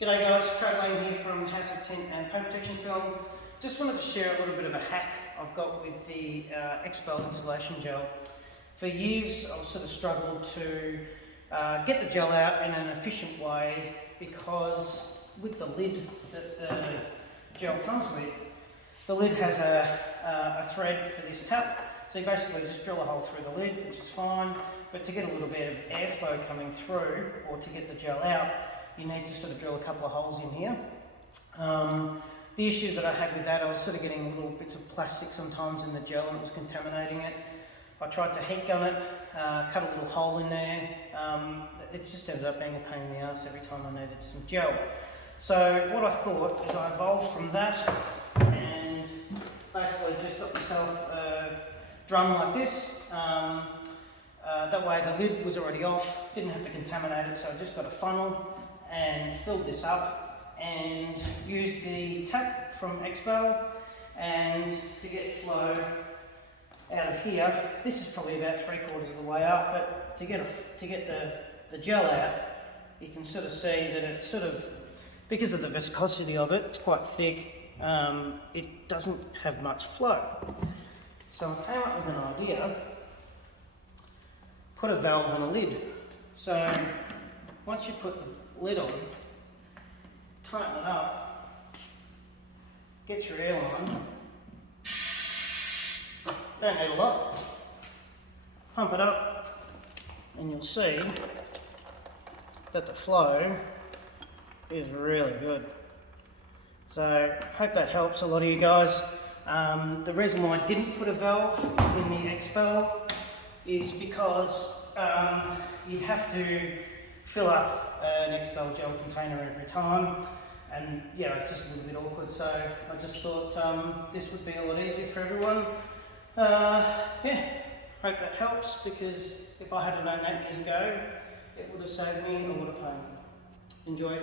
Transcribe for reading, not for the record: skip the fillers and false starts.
G'day guys, Trade Lane here from House of Tint and Paint Protection Film. Just wanted to share a little bit of a hack I've got with the Expel insulation gel. For years I've sort of struggled to get the gel out in an efficient way because with the lid that the gel comes with, the lid has a thread for this tap. So you basically just drill a hole through the lid, which is fine, but to get a little bit of airflow coming through or to get the gel out, you need to sort of drill a couple of holes in here. The issue that I had with that, I was sort of getting little bits of plastic sometimes in the gel and it was contaminating it. I tried to heat gun it, cut a little hole in there. It just ended up being a pain in the ass every time I needed some gel. So what I thought is I evolved from that and basically just got myself a drum like this. That way the lid was already off, didn't have to contaminate it, so I just got a funnel and filled this up and used the tap from Expel and to get flow out of here. This is probably about 3/4 of the way up, but to get the gel out, you can sort of see that it's sort of, because of the viscosity of it, it's quite thick. It doesn't have much flow. So I came up with an idea. Put a valve and a lid. So once you put the lid on, tighten it up, get your air line, don't need a lot, pump it up and you'll see that the flow is really good. So hope that helps a lot of you guys. The reason why I didn't put a valve in the Expel is because you'd have to fill up an Expel gel container every time, and yeah, it's just a little bit awkward. So I just thought this would be a lot easier for everyone. Yeah, hope that helps, because if I had known that years ago, it would have saved me a lot of pain. Enjoy.